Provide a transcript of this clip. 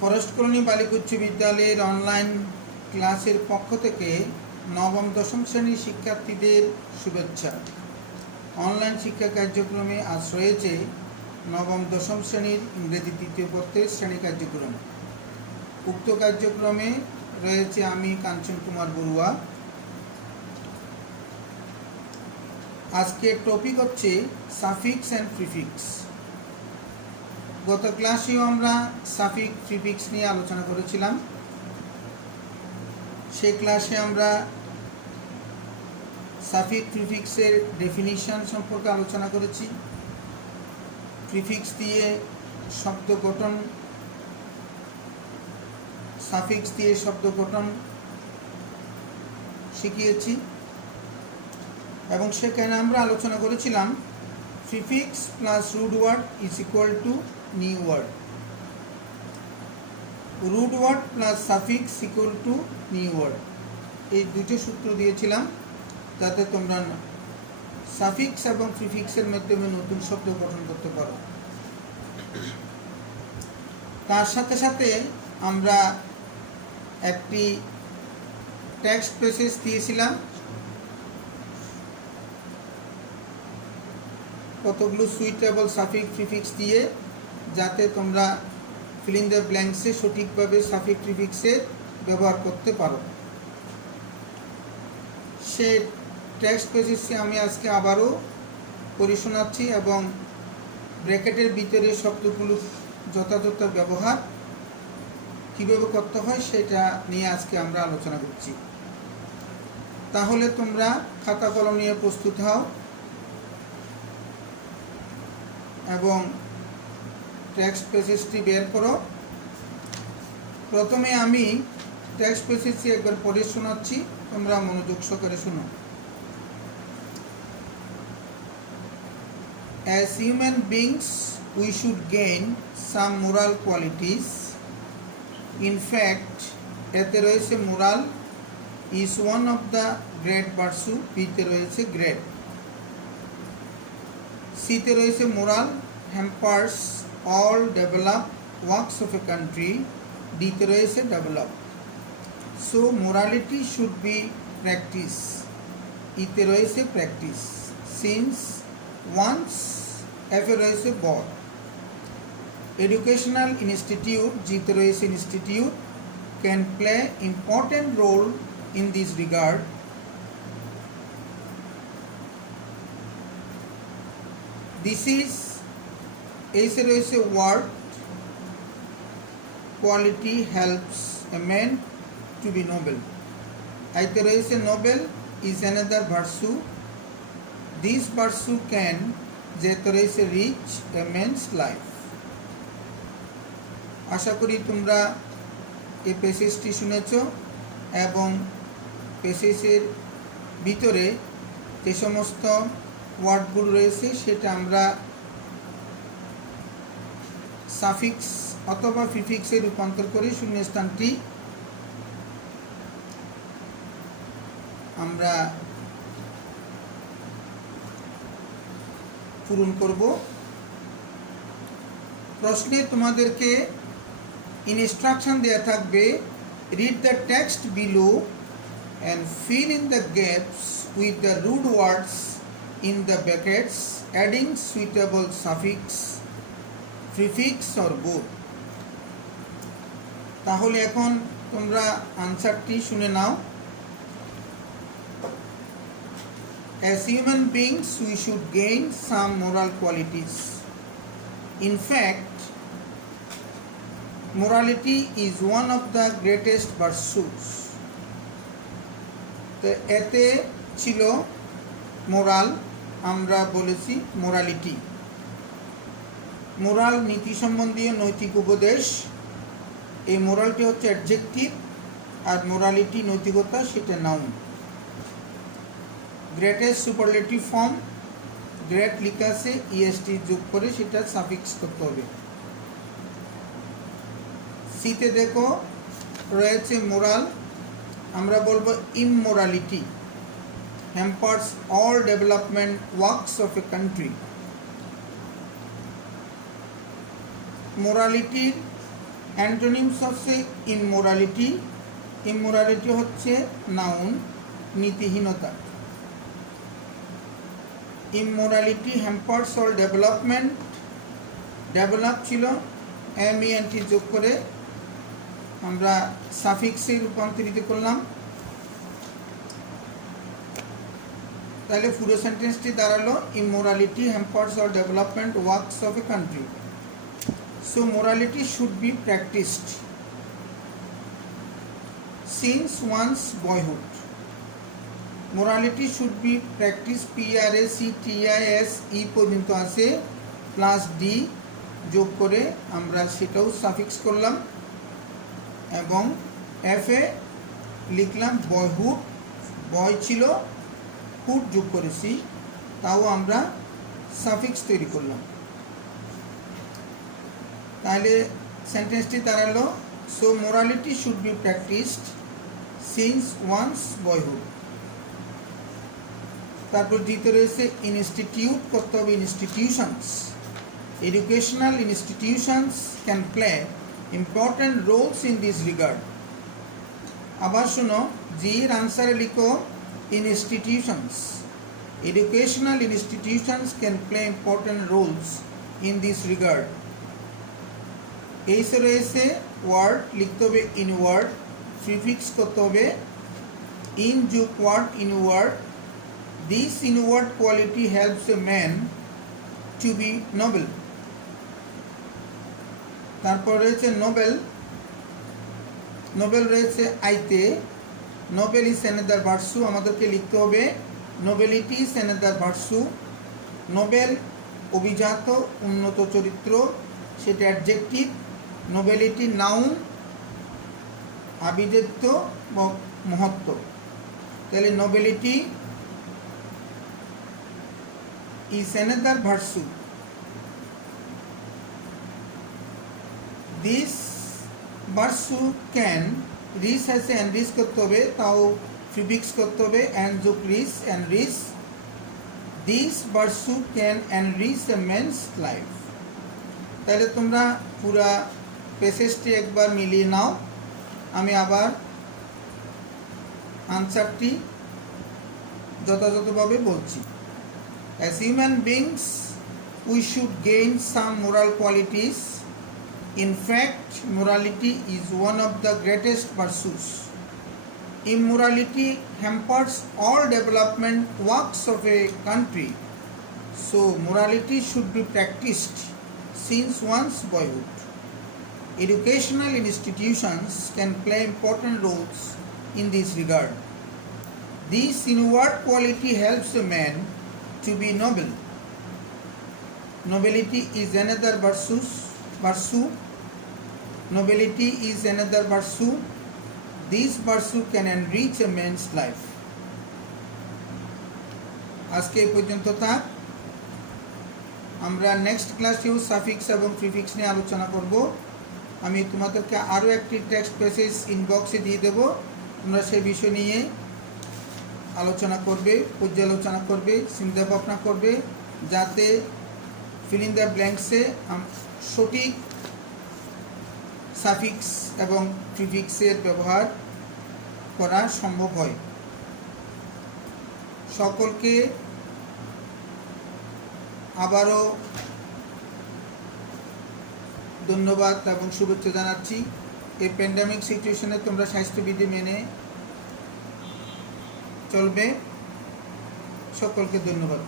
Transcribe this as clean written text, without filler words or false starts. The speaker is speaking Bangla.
ফরেস্ট কলোনি বালিকা উচ্চ বিদ্যালয়ের অনলাইন ক্লাসের পক্ষ থেকে নবম দশম শ্রেণীর শিক্ষার্থীদের শুভেচ্ছা। অনলাইন শিক্ষা কার্যক্রমে আজ রয়েছে নবম দশম শ্রেণীর ইংরেজি তৃতীয় পত্রের শ্রেণী কার্যক্রম। উক্ত কার্যক্রমে রয়েছে আমি কাঞ্চন কুমার বড়ুয়া। আজকের টপিক হচ্ছে সাফিক্স অ্যান্ড প্রিফিক্স। গত ক্লাসেও আমরা সাফিক্স প্রিফিক্স নিয়ে আলোচনা করেছিলাম। সেই ক্লাসে আমরা সাফিক্স প্রিফিক্সের ডেফিনিশন সম্পর্কে আলোচনা করেছি। প্রিফিক্স দিয়ে শব্দ গঠন, সাফিক্স দিয়ে শব্দ গঠন শিখিয়েছি এবং সেখানে আমরা আলোচনা করেছিলাম prefix plus root word is equal to new word, root word plus suffix equal to new word. এই দুটো সূত্র দিয়েছিলাম যাতে তোমরা সাফিক্স এবং প্রিফিক্সের মাধ্যমে নতুন শব্দ গঠন করতে পারো। তার সাথে সাথে আমরা একটি টেক্সট প্যাসেজ দিয়েছিলাম, কতগুলো সুইটেবল সাফিক্স প্রিফিক্স দিয়ে, যাতে তোমরা ফিল ইন দ্য ব্ল্যাঙ্কসে সঠিকভাবে সাফিক্স প্রিফিক্সের ব্যবহার করতে পারো। সে টেক্সট প্যাসেজটি আমি আজকে আবারও পড়ে শোনাচ্ছি এবং ব্র্যাকেটের ভিতরে শব্দগুলো যথাযথ ব্যবহার কীভাবে করতে হয় সেটা নিয়ে আজকে আমরা আলোচনা করছি। তাহলে তোমরা খাতা কলম নিয়ে প্রস্তুত হও এবং টেক্সট প্যাসেজটি বের করো। প্রথমে আমি টেক্সট প্যাসেজটি একবার পড়ে শোনাচ্ছি, তোমরা মনোযোগ সহকারে শুনো। As human beings, we should gain some moral qualities. In fact, এতে রয়েছে moral is one of the great virtue. বিতে রয়েছে great. সিতে রয়েছে moral hampers all developed works of a country. ডিতে রয়েছে develop. So morality should be practiced. ইতে রয়েছে practice. Since once এফে রয়েছে বড। এডুকেশনাল ইনস্টিটিউট জিতে রয়েছে institute can play important role in this regard. This is এসে রয়েছে word quality helps a man to be noble. আইতে রয়েছে noble is another virtue. This virtue can যেতে রয়েছে রিচ এ ম্যানস লাইফ। আশা করি তোমরা এই প্যাসেজটি শুনেছ এবং প্যাসেজের ভিতরে যে সমস্ত ওয়ার্ডগুলো রয়েছে সেটা আমরা সাফিক্স অথবা প্রিফিক্সে রূপান্তর করে শূন্যস্থানটি আমরা পূরণ করব। প্রশ্নে তোমাদেরকে ইনস্ট্রাকশন দেয়া থাকবে, read the text below and fill in the gaps with the root words in the brackets adding suitable suffix prefix or both. তাহলে এখন তোমরা আনসারটি শুনে নাও। As human beings, we should gain some moral qualities. In fact, morality is one of the greatest virtues. তো এতে ছিল মোরাল, আমরা বলেছি মোরালিটি। মোরাল নীতি সম্বন্ধীয় নৈতিক উপদেশ। এই মোরালটি হচ্ছে অ্যাডজেক্টিভ আর মোরালিটি নৈতিকতা সেটা noun. Greatest superlative form, great লিখা আছে ইএসটি যোগ করে সেটা সাফিক্স করতে হবে। সিতে দেখো রয়েছে মোরাল, আমরা বলবো immorality hampers all development works of a country. মোরালিটির অ্যান্টোনিমস হচ্ছে ইমোরালিটি। ইমোরালিটি হচ্ছে নাউন, নীতিহীনতা। Immorality hampers all development. Develop ছিল MENT যোগ করে আমরা সাফিক্সে রূপান্তরিত করলাম। তাহলে পুরো সেন্টেন্সটি দাঁড়ালো immorality hampers all development works of a country. So morality should be practised since once boyhood. Morality should be practise PRACTISE পর্যন্ত আছে, প্লাস ডি যোগ করে আমরা সেটাও সাফিক্স করলাম এবং FA লিখলাম বয়হুড। বয় ছিল, হুড যোগ করেছি, তাও আমরা সাফিক্স তৈরি করলাম। তাহলে সেন্টেন্সটি দাঁড়ালো so morality should be practised since once boyhood. তারপর দ্বিতীয় রয়েছে ইনস্টিটিউট করতে হবে institutions. Educational institutions can play important roles in this regard. আবার শোনো, জির আনসারে লিখো institutions. Educational institutions can play important roles in this regard. এইসে রয়েছে ওয়ার্ড, লিখতে হবে ইনওয়ার্ড, প্রিফিক্স করতে হবে ইন যোগ word inward. This inward quality helps a man to be noble. তারপর রয়েছে নোবেল। নোবেল রয়েছে আইতে, নোবেল ইজ অ্যানাদার ভার্সু। আমাদেরকে লিখতে হবে nobility is another versa. Nobel অভিজাত, উন্নত চরিত্র, সেটা অ্যাডজেক্টিভ। নোবেলিটি নাউন, আভিজাত্য বা মহত্ব। তাহলে nobility is another virtue. This virtue can reach আছে enrich করতে হবে, তাও প্রিফিক্স করতে হবে and যোগ reach enrich. This virtue can enrich a man's life. তাহলে তোমরা পুরা প্যাসেজটি একবার মিলিয়ে নাও। আমি আবার আনসারটি যথাযথভাবে বলছি। As human beings, we should gain some moral qualities. In fact, morality is one of the greatest virtues. Immorality hampers all development works of a country. So, morality should be practiced since one's boyhood. Educational institutions can play important roles in this regard. This inward quality helps a man to be noble. Nobility is another virtue. Nobility is another virtue. This virtue can enrich a man's life. আজকে এই পর্যন্ত থাক। আমরা নেক্সট ক্লাসেও সাফিক্স এবং প্রিফিক্স নিয়ে আলোচনা করব। আমি তোমাদেরকে আরও একটি টেক্সট প্যাসেজ ইনবক্সে দিয়ে দেব, তোমরা সেই বিষয় নিয়ে আলোচনা করবে, পর্যালোচনা করবে, চিন্তা ভাবনা করবে, যাতে ফিল ইন দ্য ব্ল্যাঙ্কসে সঠিক সাফিক্স এবং প্রিফিক্সের ব্যবহার করা সম্ভব হয়। সকলকে আবারও ধন্যবাদ এবং শুভেচ্ছা জানাচ্ছি। এই প্যান্ডেমিক সিচুয়েশনে তোমরা স্বাস্থ্যবিধি মেনে চলবে। সকলকে ধন্যবাদ।